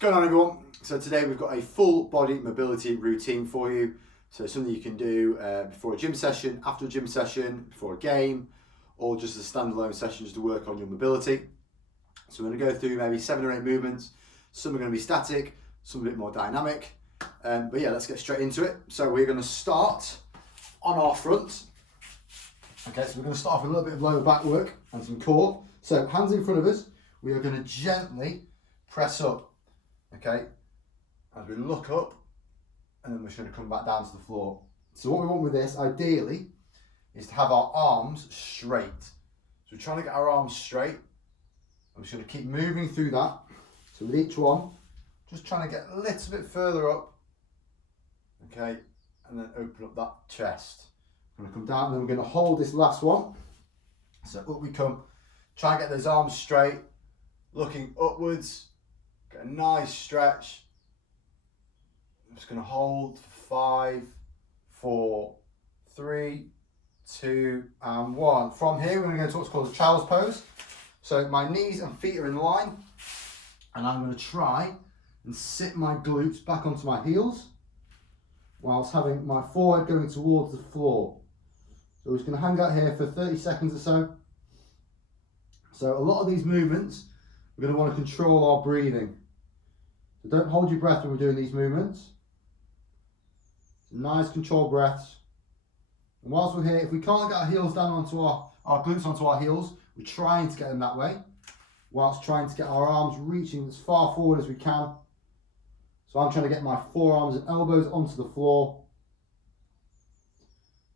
going on, everyone? So today we've got a full body mobility routine for you. So something you can do before a gym session, after a gym session, before a game, or just a standalone session just to work on your mobility. So we're going to go through maybe 7 or 8 movements. Some are going to be static, some a bit more dynamic. But yeah, let's get straight into it. So we're going to start on our front. Okay, so we're going to start off with a little bit of lower back work and some core. So hands in front of us, we are going to gently press up, okay, as we look up, and then we're just going to come back down to the floor. So what we want with this, ideally, is to have our arms straight. So we're trying to get our arms straight. I'm just going to keep moving through that. So with each one, just trying to get a little bit further up, okay, and then open up that chest. I'm going to come down, and then we're going to hold this last one. So up we come. Try and get those arms straight, looking upwards. Get a nice stretch. I'm just going to hold for 5, 4, 3, 2, and 1. From here, we're going to go to what's called a child's pose. So my knees and feet are in line, and I'm going to try and sit my glutes back onto my heels, whilst having my forehead going towards the floor. So we're just going to hang out here for 30 seconds or so. So a lot of these movements, we're going to want to control our breathing. So don't hold your breath when we're doing these movements. Nice controlled breaths. And whilst we're here, if we can't get our heels down onto our glutes onto our heels, we're trying to get them that way, whilst trying to get our arms reaching as far forward as we can. So I'm trying to get my forearms and elbows onto the floor.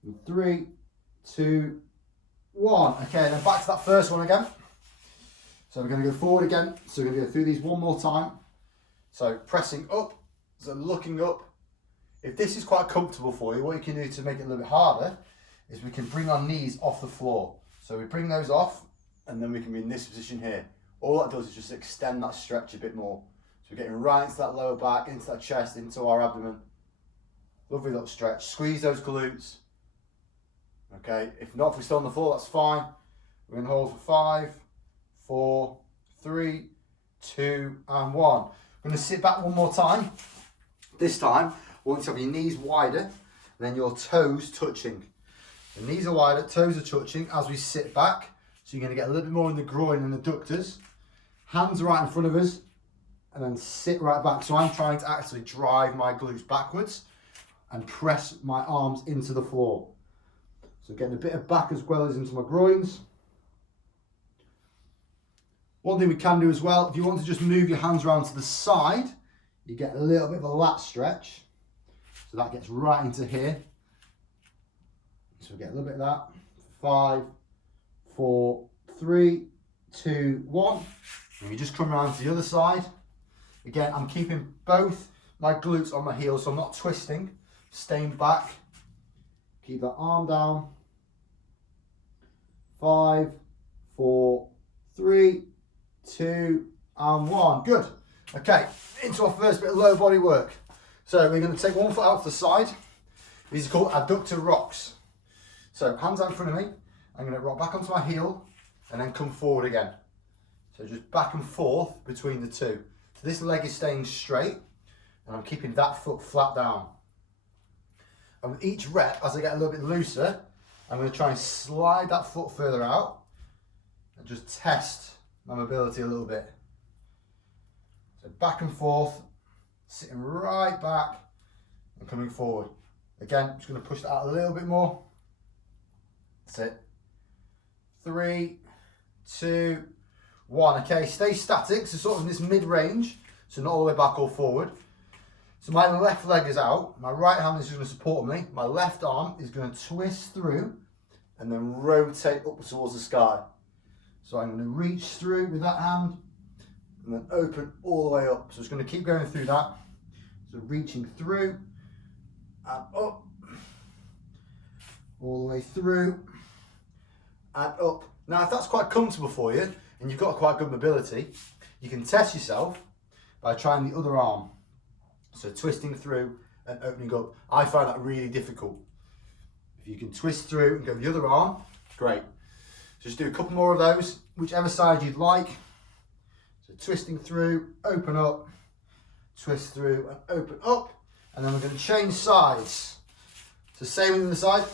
In 3, 2, 1. Okay, then back to that first one again. So we're going to go forward again. So we're going to go through these one more time. So pressing up, so looking up. If this is quite comfortable for you, what you can do to make it a little bit harder is we can bring our knees off the floor. So we bring those off, and then we can be in this position here. All that does is just extend that stretch a bit more. So we're getting right into that lower back, into that chest, into our abdomen. Lovely little stretch. Squeeze those glutes. Okay, if not, if we're still on the floor, that's fine. We're going to hold for 5, 4, 3, 2, and 1. I'm going to sit back one more time. This time, I want you to have your knees wider, then your toes touching. The knees are wider, toes are touching as we sit back. So you're going to get a little bit more in the groin and the adductors. Hands are right in front of us, and then sit right back. So I'm trying to actually drive my glutes backwards and press my arms into the floor. So getting a bit of back as well as into my groins. One thing we can do as well, if you want to just move your hands around to the side, you get a little bit of a lat stretch. So that gets right into here. So we get a little bit of that. 5, 4, 3, 2, 1. And you just come around to the other side. Again, I'm keeping both my glutes on my heels, so I'm not twisting, staying back. Keep that arm down. 5, 4, 3, 2, and 1. Good. Okay, into our first bit of lower body work. So we're going to take one foot out to the side. These are called adductor rocks. So hands out in front of me. I'm going to rock back onto my heel and then come forward again. So just back and forth between the two. So this leg is staying straight and I'm keeping that foot flat down. And with each rep, as I get a little bit looser, I'm going to try and slide that foot further out and just test my mobility a little bit. So back and forth, sitting right back and coming forward. Again, I'm just going to push that out a little bit more. That's it. 3, 2, 1. Okay, stay static, so sort of in this mid-range, so not all the way back or forward. So my left leg is out, my right hand is going to support me, my left arm is going to twist through and then rotate up towards the sky. So I'm going to reach through with that hand and then open all the way up. So it's going to keep going through that. So reaching through and up, all the way through and up. Now if that's quite comfortable for you and you've got quite good mobility, you can test yourself by trying the other arm. So twisting through and opening up. I find that really difficult. If you can twist through and go the other arm, great. Just do a couple more of those, whichever side you'd like. So twisting through, open up, twist through and open up. And then we're going to change sides. So same on the side.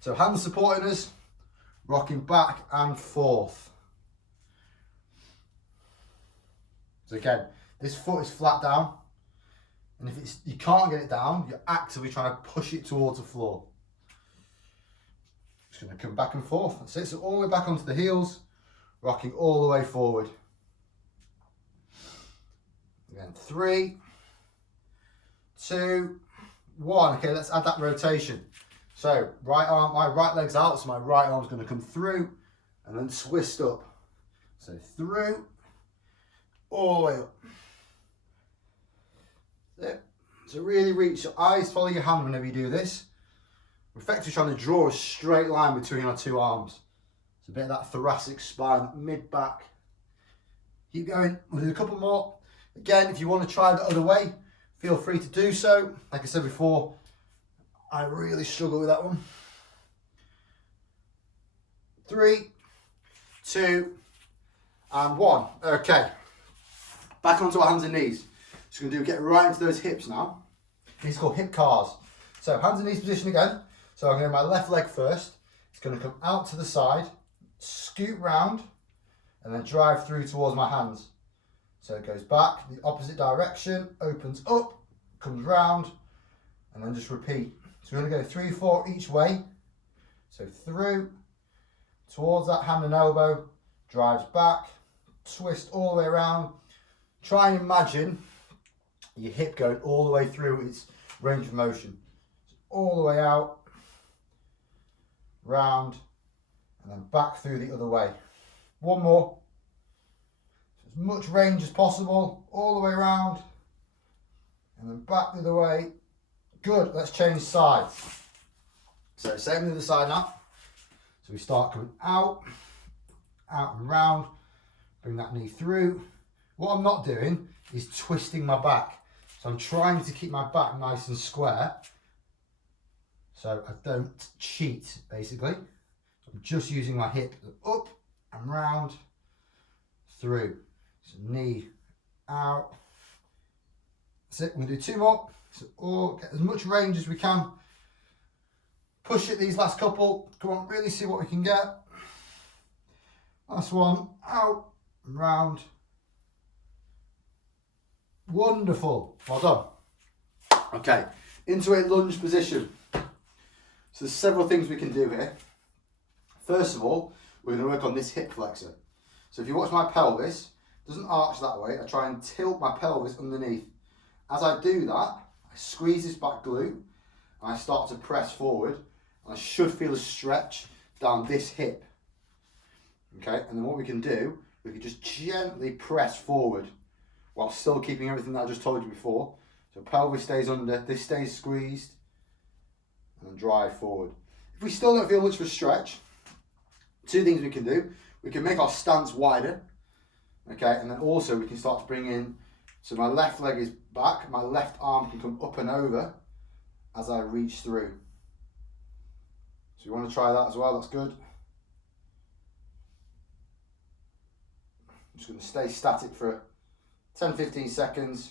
So hands supporting us, rocking back and forth. So again, this foot is flat down. And if you can't get it down, you're actively trying to push it towards the floor. Just going to come back and forth. That's it. So all the way back onto the heels, rocking all the way forward. Again, 3, 2, 1. Okay, let's add that rotation. So right arm, my right leg's out, so my right arm's going to come through and then twist up. So through, all the way up. There. So really reach your eyes, follow your hand whenever you do this. We're effectively trying to draw a straight line between our two arms. It's a bit of that thoracic spine, mid-back. Keep going, we'll do a couple more. Again, if you want to try the other way, feel free to do so. Like I said before, I really struggle with that one. 3, 2, and 1. Okay, back onto our hands and knees. Just going to get right into those hips now. These are called hip cars. So hands and knees position again. So I'm going to my left leg first. It's going to come out to the side, scoot round, and then drive through towards my hands. So it goes back, the opposite direction, opens up, comes round, and then just repeat. So we're going to go 3, 4 each way. So through, towards that hand and elbow, drives back, twist all the way around. Try and imagine your hip going all the way through its range of motion. So all the way out, round, and then back through the other way. One more. So as much range as possible, all the way around, and then back the other way. Good, let's change sides. So same on the other side now. So we start coming out, out and round, bring that knee through. What I'm not doing is twisting my back. So I'm trying to keep my back nice and square so I don't cheat, basically. I'm just using my hip up and round, through. So knee out. That's it, we're going to do 2 more. So get as much range as we can. Push it these last couple. Come on, really see what we can get. Last one, out and round. Wonderful, well done. Okay, into a lunge position. So there's several things we can do here. First of all, we're going to work on this hip flexor. So if you watch my pelvis, it doesn't arch that way. I try and tilt my pelvis underneath. As I do that, I squeeze this back glute and I start to press forward. And I should feel a stretch down this hip. Okay, and then what we can do, we can just gently press forward while still keeping everything that I just told you before. So pelvis stays under, this stays squeezed, and then drive forward. If we still don't feel much of a stretch, 2 things we can do. We can make our stance wider, okay, and then also we can start to bring in, so my left leg is back, my left arm can come up and over as I reach through. So you want to try that as well, that's good. I'm just going to stay static for 10-15 seconds.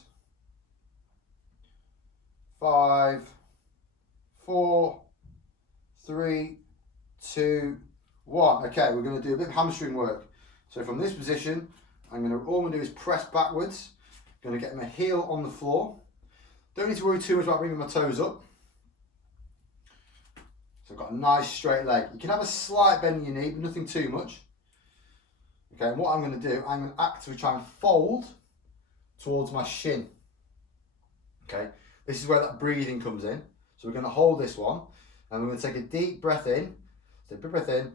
5, 4, 3, 2, 1. Okay, we're going to do a bit of hamstring work. So from this position, all I'm going to do is press backwards. I'm going to get my heel on the floor. Don't need to worry too much about bringing my toes up. So I've got a nice straight leg. You can have a slight bend in your knee, but nothing too much. Okay, and what I'm going to do, I'm going to actively try and fold towards my shin. Okay, this is where that breathing comes in. So we're going to hold this one, and we're going to take a deep breath in. So big breath in,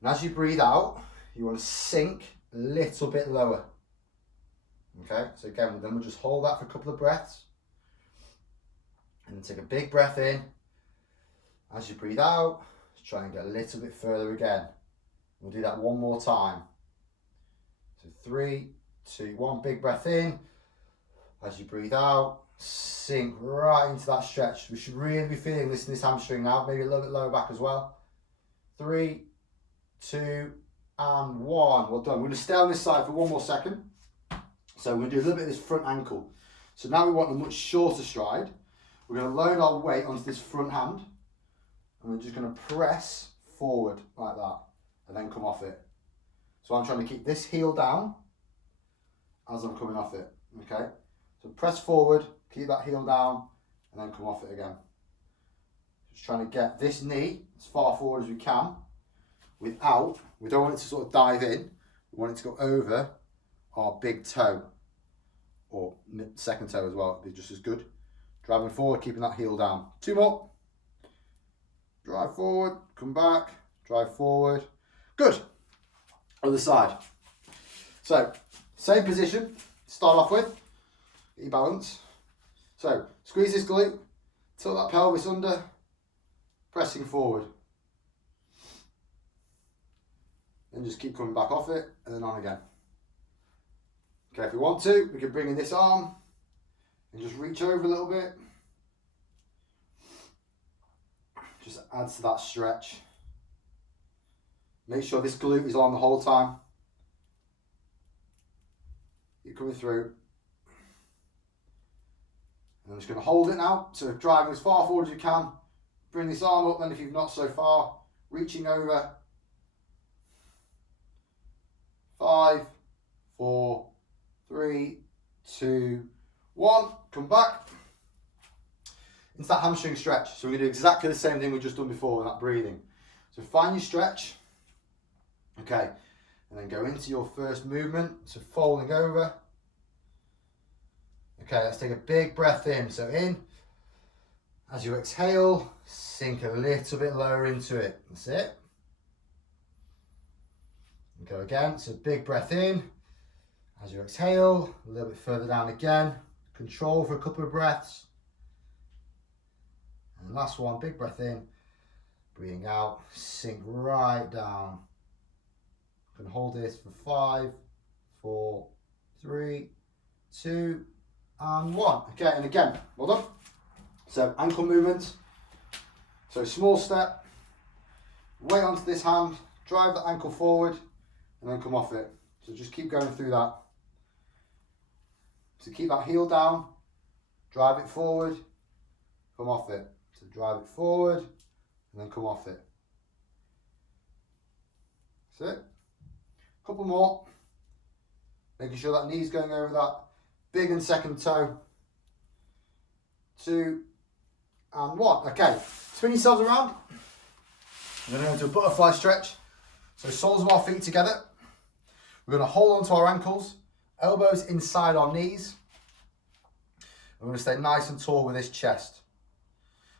and as you breathe out, you want to sink a little bit lower. Okay, so again, then we'll just hold that for a couple of breaths, and then take a big breath in. As you breathe out, try and get a little bit further again. We'll do that one more time. So 3, 2, 1, big breath in. As you breathe out, sink right into that stretch. We should really be feeling this in this hamstring now, maybe a little bit lower back as well. 3, 2, and 1. Well done. We're going to stay on this side for one more second. So we're going to do a little bit of this front ankle. So now we want a much shorter stride. We're going to load our weight onto this front hand, and we're just going to press forward like that, and then come off it. So I'm trying to keep this heel down as I'm coming off it, okay? So press forward, keep that heel down, and then come off it again. Just trying to get this knee as far forward as we can without, we don't want it to sort of dive in, we want it to go over our big toe, or second toe as well, it'd be just as good. Driving forward, keeping that heel down. 2 more. Drive forward, come back, drive forward. Good. Other side. So, same position, start off with, get your balance. So, squeeze this glute, tilt that pelvis under, pressing forward. Then just keep coming back off it, and then on again. Okay, if we want to, we can bring in this arm, and just reach over a little bit. Just adds to that stretch. Make sure this glute is on the whole time. You're coming through. And I'm just going to hold it now. So driving as far forward as you can. Bring this arm up, then if you've not so far, reaching over. 5, 4, 3, 2, 1. Come back. Into that hamstring stretch. So we're going to do exactly the same thing we've just done before with that breathing. So find your stretch. Okay. And then go into your first movement. So folding over. Okay, let's take a big breath in. So in. As you exhale, sink a little bit lower into it. That's it. And go again. So big breath in. As you exhale, a little bit further down again. Control for a couple of breaths. And last one, big breath in. Breathing out, sink right down. You can hold this for 5, 4, 3, 2, and 1. Okay, and again, well done. So ankle movements. So small step, weight onto this hand, drive the ankle forward, and then come off it. So just keep going through that. So keep that heel down, drive it forward, come off it. So drive it forward, and then come off it. That's it. Couple more. Making sure that knee's going over that big and second toe. 2, and 1. Okay, spin yourselves around. We're going to go into a butterfly stretch. So soles of our feet together. We're going to hold onto our ankles, elbows inside our knees. We're going to stay nice and tall with this chest.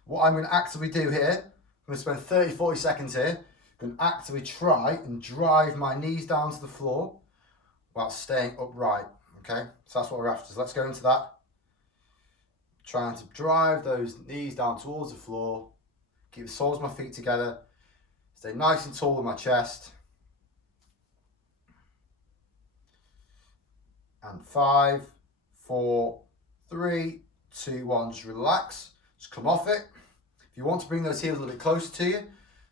What I'm going to actively do here, I'm going to spend 30-40 seconds here. I'm going to actively try and drive my knees down to the floor while staying upright. Okay, so that's what we're after. So let's go into that. Trying to drive those knees down towards the floor. Keep the soles of my feet together. Stay nice and tall with my chest. And 5, 4, 3, 2, 1. Just relax. Just come off it. If you want to bring those heels a little bit closer to you,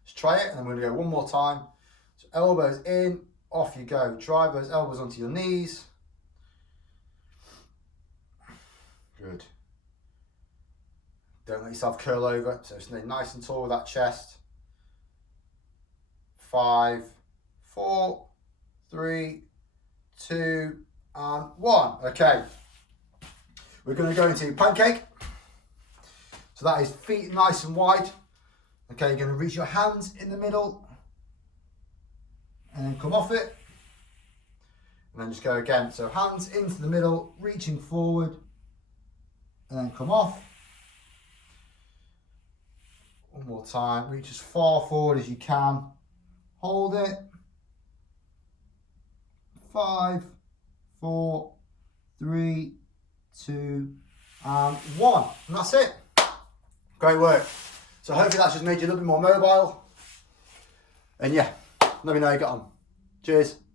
just try it. And then we're going to go one more time. So elbows in, off you go. Drive those elbows onto your knees. Good. Don't let yourself curl over. So stay nice and tall with that chest. 5, 4, 3, 2, and 1. Okay. We're going to go into pancake. So that is feet nice and wide. Okay, you're going to reach your hands in the middle. And then come off it. And then just go again. So hands into the middle, reaching forward. And then come off. One more time. Reach as far forward as you can. Hold it. 5, 4, 3, 2, and 1. And that's it. Great work. So hopefully that's just made you a little bit more mobile. And yeah, let me know how you got on. Cheers.